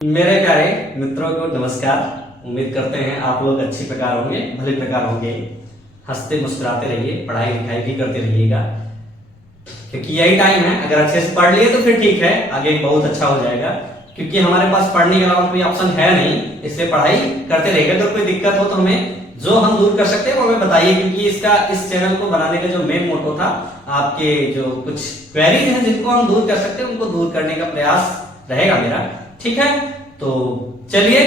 मेरे प्यारे मित्रों को नमस्कार। उम्मीद करते हैं आप लोग अच्छी प्रकार होंगे, भले प्रकार होंगे। हंसते मुस्कुराते रहिए, पढ़ाई लिखाई भी करते रहिएगा, क्योंकि यही टाइम है। अगर अच्छे से पढ़ लिए तो फिर ठीक है, आगे बहुत अच्छा हो जाएगा। क्योंकि हमारे पास पढ़ने के अलावा कोई ऑप्शन है नहीं, इसलिए पढ़ाई करते रहेगा। तो कोई दिक्कत हो तो हमें जो हम दूर कर सकते हैं वो हमें बताइए, क्योंकि इस चैनल को बनाने का जो मेन मोटो था, आपके जो कुछ क्वेरीज हैं जिनको हम दूर कर सकते हैं उनको दूर करने का प्रयास रहेगा मेरा। ठीक है, तो चलिए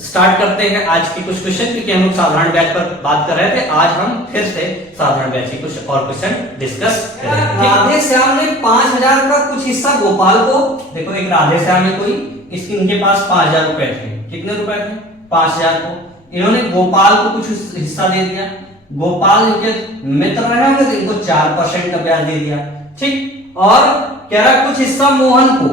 स्टार्ट करते हैं आज के कुछ क्वेश्चन, क्योंकि हम लोग साधारण ब्याज पर बात कर रहे थे। आज हम फिर से साधारण ब्याज के कुछ और क्वेश्चन डिस्कस करेंगे। राधे श्याम ने 5,000 का कुछ हिस्सा गोपाल को, देखो एक राधे श्याम है कोई, इनके पास 5,000 रुपए थे। कितने रुपए थे? 5,000 को इन्होंने गोपाल को कुछ हिस्सा दे दिया। गोपाल जो के मित्र रहे होंगे तो इनको 4% का ब्याज दे दिया। ठीक, और कह रहा कुछ हिस्सा मोहन को,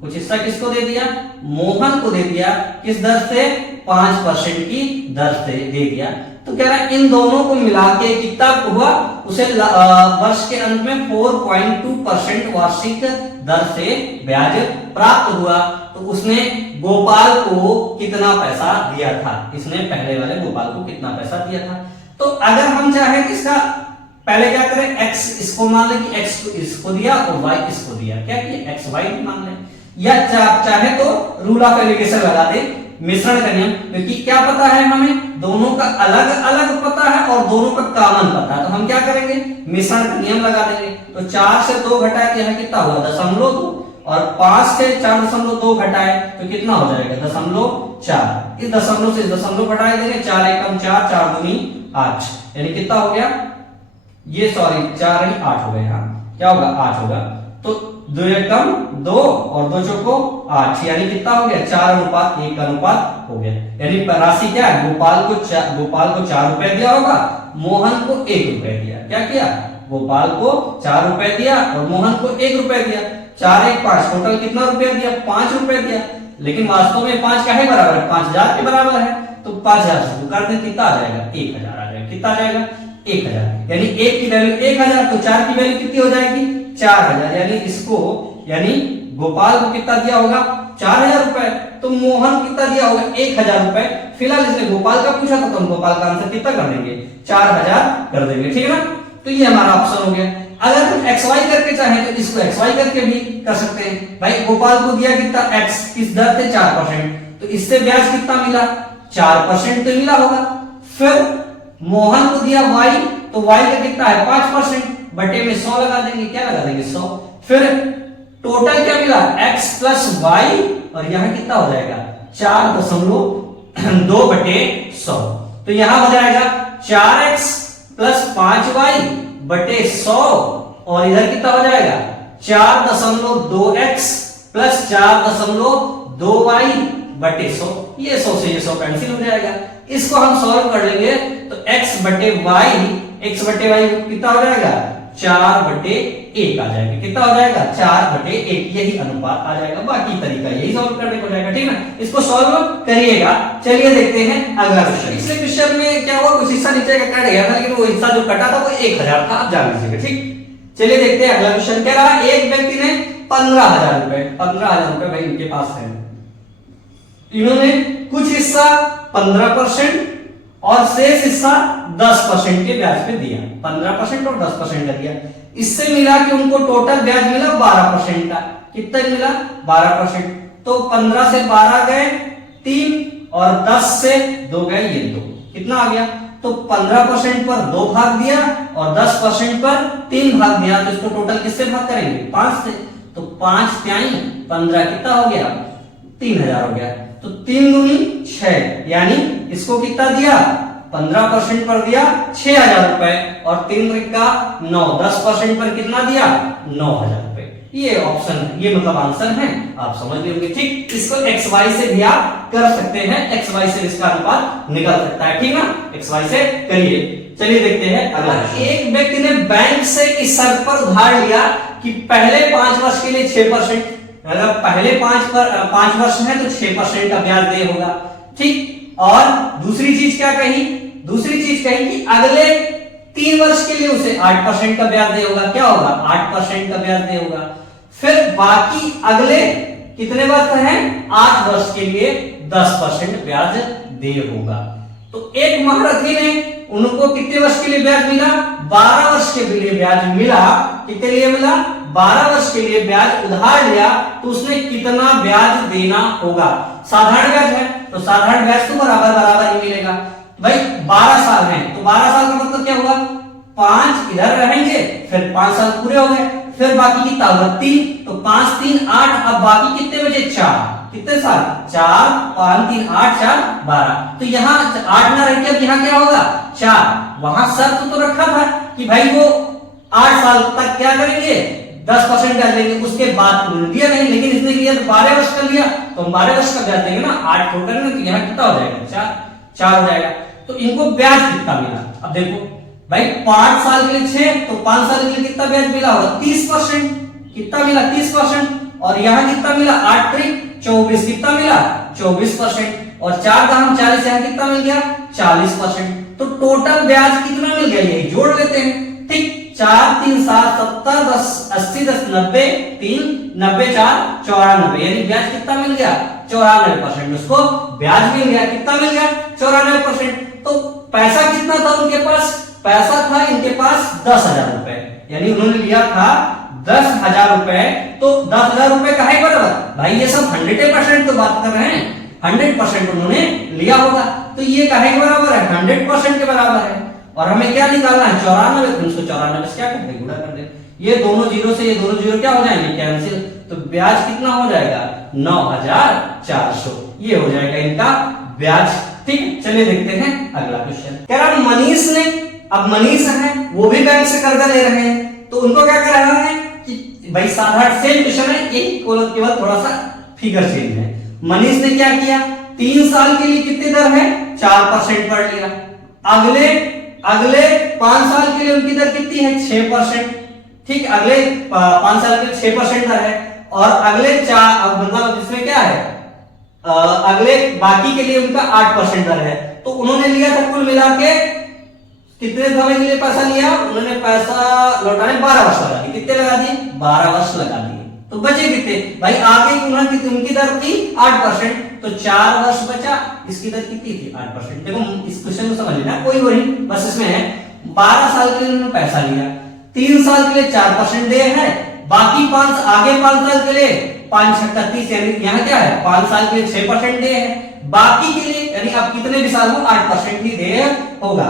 कुछ हिस्सा किसको दे दिया? मोहन को दे दिया। किस दर से? 5% की दर से दे दिया। तो कह रहा है इन दोनों को मिला के कितना हुआ? उसे वर्ष के अंत में 4.2% वार्षिक दर से ब्याज प्राप्त हुआ। तो उसने गोपाल को कितना पैसा दिया था? इसने पहले वाले गोपाल को कितना पैसा दिया था? तो अगर हम चाहे कि इसका पहले क्या करें, x इसको मान लें कि x इसको दिया और y इसको दिया। क्या किया? x y मान लें, या चाहे तो रूल ऑफ एलिगेशन लगा दे, मिश्रण का नियम। क्योंकि क्या पता है हमें? दोनों का अलग अलग पता है और दोनों का कॉमन पता है। तो हम क्या करेंगे? मिश्रण का नियम लगा देंगे। तो 4 से 2 घटाए तो यहाँ कितना हुआ? 0.2, और 5 से 4.2 घटाए तो कितना हो जाएगा? 0.4। इस दशमलव से दशमलव घटाए देंगे, 4 एकम 4, 4 दूनी 8, यानी कितना हो गया? ये सॉरी 4 नहीं 8 हो गया। क्या होगा? 8 होगा। तो 2 एकम 2 और 2 चौको 8, यानी कितना हो गया? 4:1 अनुपात हो गया। यानी राशि क्या है? गोपाल को 4 रुपए दिया होगा, मोहन को 1 रुपए दिया। क्या किया? गोपाल को 4 रुपए दिया और मोहन को 1 रुपए दिया। 4 1 5, टोटल कितना रुपया दिया? 5 रुपए दिया। लेकिन वास्तव में 5 क्या है? बराबर है 5,000 के बराबर है। तो 5,000 से कर दे, कितना आ जाएगा? 1,000 आ जाएगा। कितना आ जाएगा? 1,000। यानी 1 की वैल्यू 1,000, तो 4 की वैल्यू कितनी हो जाएगी? 4,000। यानी इसको, यानी गोपाल को कितना दिया होगा? 4,000 रुपए। तो मोहन कितना दिया होगा? 1,000 रुपए। फिलहाल इसने गोपाल का पूछा था तो हम गोपाल का आंसर कितना कर देंगे? 4,000 कर देंगे। ठीक है ना? तो ये हमारा ऑप्शन हो गया। अगर हम xy करके चाहें तो इसको xy करके भी कर सकते हैं। भाई गोपाल को दिया कितना? x, किस दर से? 4%। तो इससे ब्याज कितना मिला? 4% तो मिला होगा। फिर मोहन को दिया y, तो y का कितना है? 5%, बटे में 100 लगा देंगे। क्या लगा देंगे? 100। फिर टोटल क्या मिला? x प्लस y, और यहां कितना हो जाएगा? 4.2 बटे 100। तो यहां हो जाएगा 4x प्लस 5y बटे 100, और इधर कितना हो जाएगा? 4.2x प्लस 4.2y बटे 100। ये 100 से ये 100 कैंसिल हो जाएगा। इसको हम सॉल्व कर लेंगे तो x बटे y कितना हो जाएगा? 4/1 आ जाएगा। कितना हो जाएगा? 4/1। यही अनुपात आ जाएगा। बाकी तरीका यही सॉल्व करने को जाएगा। ठीक है, इसको सॉल्व करिएगा। चलिए देखते हैं अगला क्वेश्चन। पिछले क्वेश्चन में क्या हुआ? कुछ हिस्सा नीचे का कट गया था, लेकिन वो हिस्सा जो कटा था वो 1,000 था। आप जान लीजिएगा। ठीक, चलिए देखते हैं अगला क्वेश्चन। कह रहा है एक व्यक्ति ने 15,000 रुपए, 15,000 रुपए भाई इनके पास है। इन्होंने कुछ हिस्सा 15% और शेष हिस्सा 10% के ब्याज पे दिया। 15% और 10% का दिया। इससे मिला कि उनको टोटल ब्याज मिला 12% का। कितना मिला? 12%। तो 15 से 12 गए 3, और 10 से 2 गए ये 2। कितना आ गया? तो 15% पर 2 भाग दिया और 10% पर 3 भाग दिया। तो इसको टोटल किससे भाग करेंगे? 5 से। तो 5 त्याई 15, कितना हो गया? 3,000 हो गया। तो 3 दूनी 6, यानी इसको कितना दिया? 15% पर दिया 6,000 रुपए, और 3 का 9, 10% पर कितना दिया? 9,000 रुपए। ये ऑप्शन, ये मतलब आंसर है। आप समझ लियोगे। ठीक, इसको xy से भी आप कर सकते हैं। xy से इसका अनुपात निकल सकता है। ठीक ना? xy से करिए। चलिए देखते हैं अगला। एक व्यक्ति ने बैंक से इस शर्त पर उधार लिया कि पहले 5 वर्ष के लिए 6%, अगर पहले 5 वर्ष है तो 6% का ब्याज दे होगा। ठीक, और दूसरी चीज क्या कही? दूसरी चीज कही कि अगले 3 वर्ष के लिए उसे 8% का ब्याज दे होगा। क्या होगा? 8% का ब्याज दे होगा। फिर बाकी अगले कितने वर्ष है? 8 वर्ष के लिए 10% ब्याज दे होगा। तो एक महारथी ने उनको कितने वर्ष के लिए ब्याज मिला? 12 वर्ष के लिए ब्याज मिला। कितने लिए मिला? 12 वर्ष के लिए ब्याज उधार लिया, तो उसने कितना ब्याज देना होगा? साधारण ब्याज है तो साधारण ब्याज तो बराबर बराबर ही मिलेगा। भाई 12 साल है तो 12 साल का मतलब क्या हुआ? 5 इधर रहेंगे, फिर 5 साल पूरे हो गए, फिर बाकी कितना होगा? 3, तो 5 3 8, अब बाकी कितने बचे? 4। कितने साल? 4 5 3 8 4 12। तो यहाँ 8 ना रह के अब यहाँ क्या होगा? 4। वहां शर्त तो रखा था कि भाई वो 8 साल तक क्या करेंगे? 10% ब्याज देंगे, उसके बाद दिया नहीं, लेकिन इसने लिया तो 12 वर्ष का लिया, तो हम 12 वर्ष का ब्याज देंगे ना, 8 छोड़ करेंगे तो यहाँ कितना हो जाएगा? 4 हो जाएगा। तो इनको ब्याज कितना मिला? अब देखो भाई 5 साल के लिए 6, तो 5 साल के लिए कितना ब्याज मिला होगा? 30%। कितना मिला? 30%। और यहाँ कितना मिला? 8 3 24, कितना मिला? 24%। और 4 दाम 40, यहाँ कितना मिल गया? 40%। तो टोटल ब्याज कितना मिल गया? ये जोड़ लेते हैं, ठीक। 4 3 7 70 10 80 10 90 3 90 4 94, यानी ब्याज कितना मिल गया? 94%। उसको ब्याज मिल गया। कितना मिल गया? 94%। तो पैसा कितना था उनके पास? पैसा था इनके पास 10,000 रुपए, यानी उन्होंने लिया था 10,000 रुपए। तो 10,000 रुपए का है बराबर? भाई ये सब 100% तो बात कर रहे हैं, 100% उन्होंने लिया होगा, तो ये काहे के बराबर है? 100% के बराबर है। और हमें क्या निकालना है? 94। तो उसको 94 से क्या कर दे? गुणा कर दे। ये दोनों जीरो से ये दोनों जीरो क्या हो जाएंगे? कैंसिल। तो ब्याज कितना हो जाएगा? 9,400। ये हो जाएगा इनका ब्याज, ठीक। चलिए देखते हैं अगला क्वेश्चन। कह रहा मनीष ने, अब मनीष है वो भी बैंक से कर्जा ले रहे हैं, तो उनको क्या कर रहा है कि भाई साधारण सेम क्वेश्चन है, एक केवल थोड़ा सा फिगर चेंज है। मनीष ने क्या किया? 3 साल के लिए कितनी दर है? 4% पढ़ लिया। अगले 5 साल के लिए उनकी दर कितनी है? 6%, ठीक। अगले 5 साल के लिए 6% दर है, और अगले 4 मतलब इसमें क्या है? अगले बाकी के लिए उनका 8% दर है। तो उन्होंने लिया था कुल मिला के कितने समय के लिए पैसा लिया? उन्होंने पैसा लौटाने 12 वर्ष लगा दिए। कितने लगा दिए? 12 वर्ष लगा दिए। तो बचे कितने? भाई आगे उनकी दर थी 8%, तो 4 वर्ष बचा। इसकी दर कितनी थी? 8%। देखो इस क्वेश्चन को समझ लेना, कोई वही बस इसमें है 12 साल के लिए उन्होंने पैसा लिया, 3 साल के लिए 4% दे है, बाकी 5 आगे 5 साल के लिए 5 6 30, यानी यहाँ क्या है? 5 साल के लिए 6% दे है, बाकी के लिए यानी अब कितने भी साल हो 8% ही दे होगा।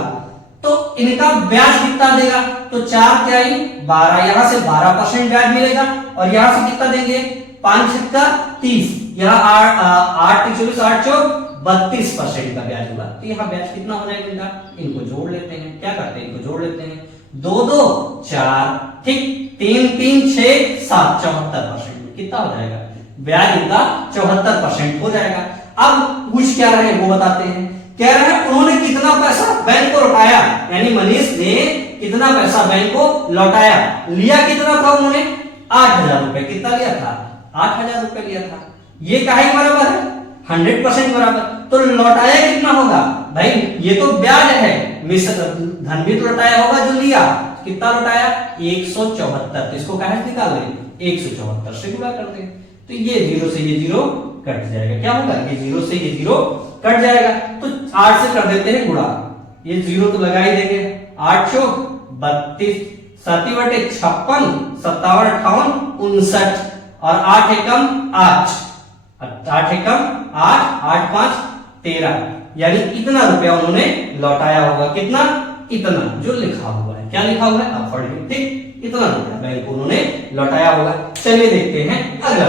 तो इनका ब्याज कितना देगा? तो 4 क्या आई? 12, यहां से 12% ब्याज मिलेगा, और यहां से कितना देंगे? 5 6 30, यहाँ 8 24 8 4 32% का ब्याज होगा। तो यहाँ ब्याज कितना हो जाएगा इनका? इनको जोड़ लेते हैं। क्या करते हैं? इनको जोड़ लेते हैं। 2 2 4, ठीक। 3 3 6 7 74%। कितना हो जाएगा? ब्याज इनका 74% हो जाएगा। अब पूछ क्या रहे हैं वो बताते हैं। कह रहे हैं उन्होंने कितना पैसा बैंक को लौटाया, यानी मनीष ने कितना पैसा बैंक को लौटाया। लिया कितना था उन्होंने? 8,000 रुपए। कितना लिया था? 8,000 रुपए लिया था। ये काहे बराबर है? 100% बराबर। तो लौटाया कितना होगा? भाई ये तो ब्याज है, धन भी तो लौटाया होगा जो लिया। कितना लौटाया? 174। तो इसको काहे से निकाल रहे? 174 से गुणा कर दें, तो ये 0 से ये 0 कट जाएगा। क्या होगा? ये 0 से ये 0 कट जाएगा। तो 8 से कर देते हैं गुणा, ये 0 तो लगा ही देंगे। 8 चौक 32, 7 बटे 56, 57 58 59, और 8 एकम 8, 8 एकम 8, 8 5 13, यानी इतना रुपया उन्होंने लौटाया होगा। कितना? इतना जो लिखा हुआ है। क्या लिखा हुआ है? आप पढ़ लो, ठीक। इतना रुपया बैंक को उन्होंने लौटाया होगा। चलिए देखते हैं अगला।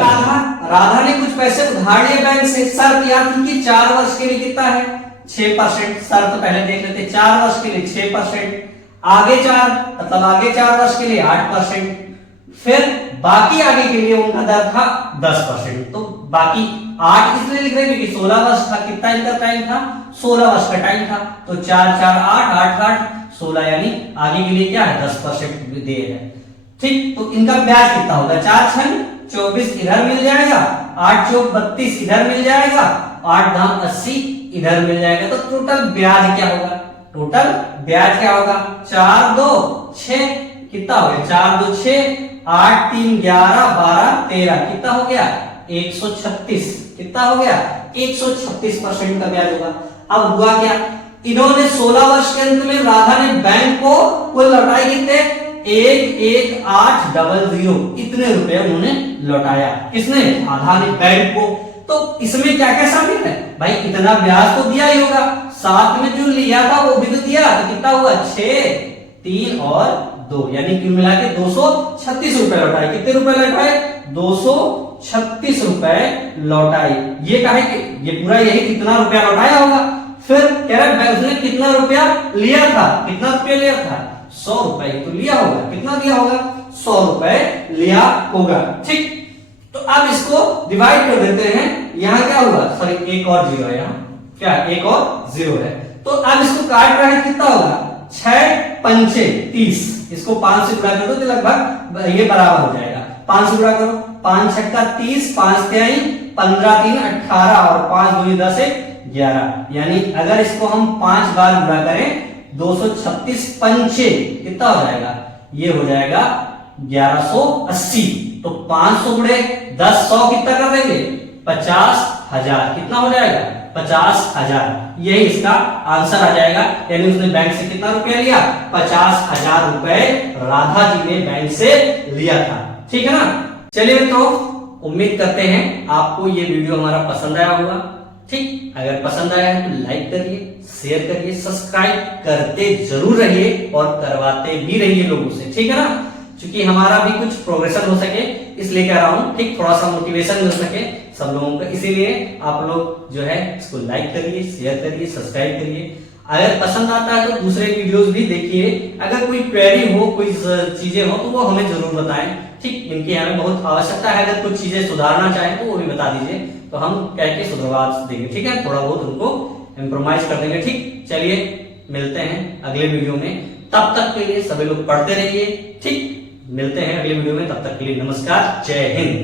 राधा ने कुछ पैसे उधार लिए बैंक से। शर्त याद थी कि 4 वर्ष के लिए कितना है? 6%। शर्त पहले देख लेते हैं। 4 वर्ष के लिए 6%, आगे 4 मतलब आगे 4 वर्ष के लिए 8%, फिर बाकी आगे के लिए उनका दर था 10%। तो बाकी 8 इसलिए लिख रहे हैं क्योंकि 16 वर्ष था। कितना इनका टाइम था? 16 वर्ष का टाइम था। तो 4 4 8 8 8 16, यानी आगे के लिए क्या है? 10% दे है, ठीक। तो इनका ब्याज कितना होगा? 4 6 24 इधर मिल जाएगा, 8 चौक 32 इधर मिल जाएगा, 8 धाम 80 इधर मिल जाएगा। तो टोटल ब्याज क्या होगा? टोटल ब्याज क्या होगा? 4 2 6, कितना हो गया? 4 2 6, 8 3 11 12 13, कितना हो गया? 136। कितना हो गया? 136% का ब्याज होगा। अब हुआ क्या, इन्होंने 16 वर्ष के अंत में राधा ने बैंक को कुल लौटाए कितने? 11800 इतने रुपए उन्होंने लौटाया। किसने? राधा ने बैंक को। तो इसमें क्या क्या शामिल है भाई? इतना ब्याज तो दिया ही होगा, साथ में जो लिया था वो भी तो दिया। तो कितना हुआ? 6, 3 और 2, यानी कुल मिला के 236 रुपए लौटाए। कितने रुपए लौटाए? 236 रुपए लौटाए। ये कहा कि ये पूरा यही कितना रुपया लौटाया होगा। फिर कह रहा है उसने कितना रुपया लिया था? कितना रुपया लिया था? 100 रुपए तो लिया होगा। कितना लिया होगा? 100 रुपए लिया होगा। ठीक, तो अब इसको डिवाइड कर देते हैं। यहां क्या हुआ? सॉरी, एक और जीरो है। यहाँ क्या? एक और जीरो है। तो अब इसको काट रहे हैं, कितना होगा? 6 पंचे 30। इसको 5 से गुणा कर दो तो लगभग ये बराबर हो जाएगा। 5 से गुणा करो, 5 छक्का 30, 5 तिहाई 15, 3 18 और 5 दूनी 10 11। यानी अगर इसको हम 5 बार गुणा करें, 236 पंचे कितना हो जाएगा? ये हो जाएगा 1180। तो 500 गुणे 10 100 कितना कर देंगे? 50,000। कितना हो जाएगा? 50,000। यही इसका आंसर आ जाएगा। यानी उसने बैंक से कितना रुपया लिया? 50,000 रुपए राधा जी ने बैंक से लिया था। ठीक है ना? चलिए मित्रों, उम्मीद करते हैं आपको ये वीडियो हमारा पसंद आया होगा। ठीक, अगर पसंद आया है तो लाइक करिए, शेयर करिए, सब्सक्राइब करते जरूर रहिए और करवाते भी रहिए लोगों से। ठीक है ना? क्योंकि हमारा भी कुछ प्रोग्रेशन हो सके इसलिए कह रहा हूं। ठीक, थोड़ा सा मोटिवेशन मिल सके सब लोगों को, इसीलिए आप लोग जो है इसको लाइक करिए, शेयर करिए, सब्सक्राइब करिए। अगर पसंद आता है तो दूसरे वीडियोस भी देखिए। अगर कोई क्वेरी हो, कोई चीजें हो तो वो हमें जरूर बताएं। ठीक, इनकी हमें बहुत आवश्यकता है। अगर कुछ चीजें सुधारना चाहें तो वो भी बता दीजिए, तो हम कह के सुधरवा देंगे। ठीक है, थोड़ा बहुत उनको इम्प्रोवाइज कर देंगे। ठीक, चलिए मिलते हैं अगले वीडियो में। तब तक के लिए सभी लोग पढ़ते रहिए। ठीक, मिलते हैं अगले वीडियो में। तब तक के लिए नमस्कार, जय हिंद।